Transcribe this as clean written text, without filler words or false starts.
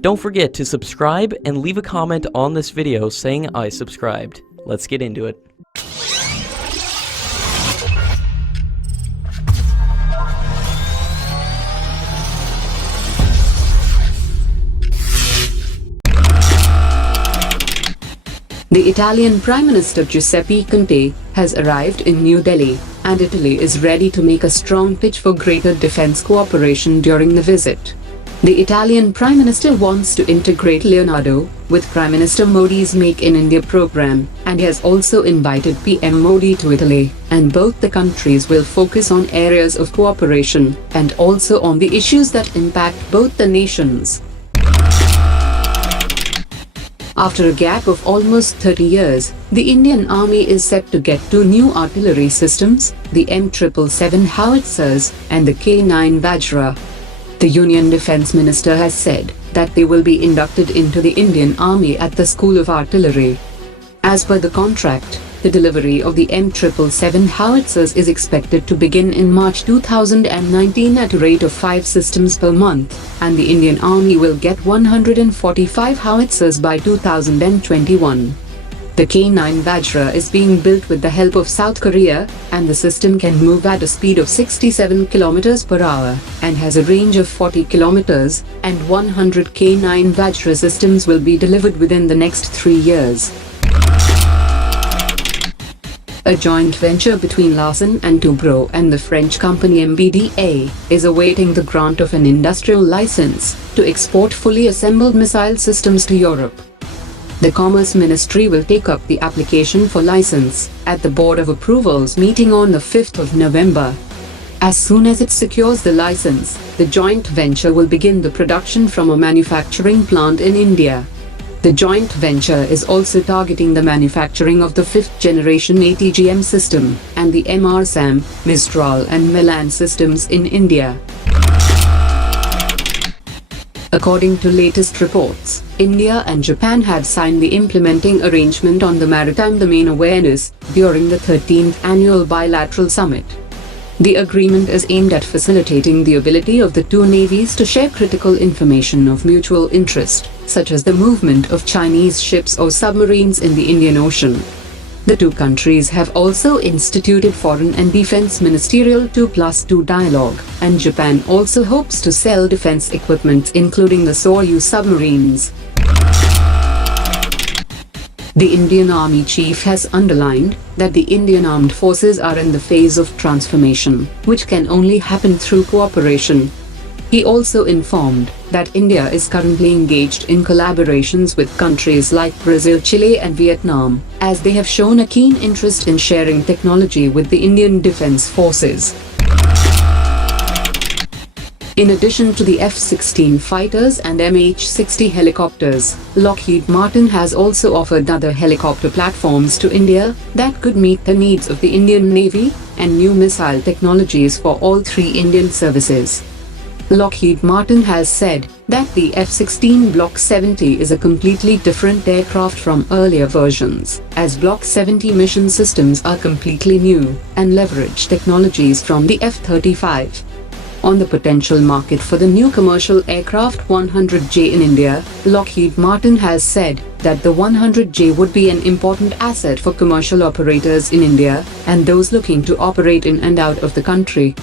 Don't forget to subscribe and leave a comment on this video saying I subscribed. Let's get into it. The Italian Prime Minister Giuseppe Conte has arrived in New Delhi, and Italy is ready to make a strong pitch for greater defense cooperation during the visit. The Italian Prime Minister wants to integrate Leonardo with Prime Minister Modi's Make in India program, and has also invited PM Modi to Italy, and both the countries will focus on areas of cooperation and also on the issues that impact both the nations. After a gap of almost 30 years, the Indian Army is set to get 2 new artillery systems, the M777 Howitzers and the K9 Vajra. The Union Defence Minister has said that they will be inducted into the Indian Army at the School of Artillery. As per the contract, the delivery of the M777 Howitzers is expected to begin in March 2019 at a rate of 5 systems per month, and the Indian Army will get 145 howitzers by 2021. The K9 Vajra is being built with the help of South Korea, and the system can move at a speed of 67 km per hour, and has a range of 40 km, and 100 K9 Vajra systems will be delivered within the next 3 years. A joint venture between Larsen & Toubro and the French company MBDA is awaiting the grant of an industrial license to export fully assembled missile systems to Europe. The Commerce Ministry will take up the application for license at the Board of Approvals meeting on the 5th of November. As soon as it secures the license, the joint venture will begin the production from a manufacturing plant in India. The joint venture is also targeting the manufacturing of the 5th generation ATGM system and the MRSAM, Mistral and Milan systems in India. According to latest reports, India and Japan have signed the implementing arrangement on the Maritime Domain Awareness during the 13th annual bilateral summit. The agreement is aimed at facilitating the ability of the two navies to share critical information of mutual interest, such as the movement of Chinese ships or submarines in the Indian Ocean. The two countries have also instituted Foreign and Defense Ministerial 2+2 dialogue, and Japan also hopes to sell defense equipment including the Soyuz submarines. The Indian Army Chief has underlined that the Indian Armed Forces are in the phase of transformation, which can only happen through cooperation. He also informed that India is currently engaged in collaborations with countries like Brazil, Chile and Vietnam, as they have shown a keen interest in sharing technology with the Indian Defence Forces. In addition to the F-16 fighters and MH-60 helicopters, Lockheed Martin has also offered other helicopter platforms to India that could meet the needs of the Indian Navy and new missile technologies for all 3 Indian services. Lockheed Martin has said that the F-16 Block 70 is a completely different aircraft from earlier versions, as Block 70 mission systems are completely new and leverage technologies from the F-35. On the potential market for the new commercial aircraft 100J in India, Lockheed Martin has said that the 100J would be an important asset for commercial operators in India and those looking to operate in and out of the country.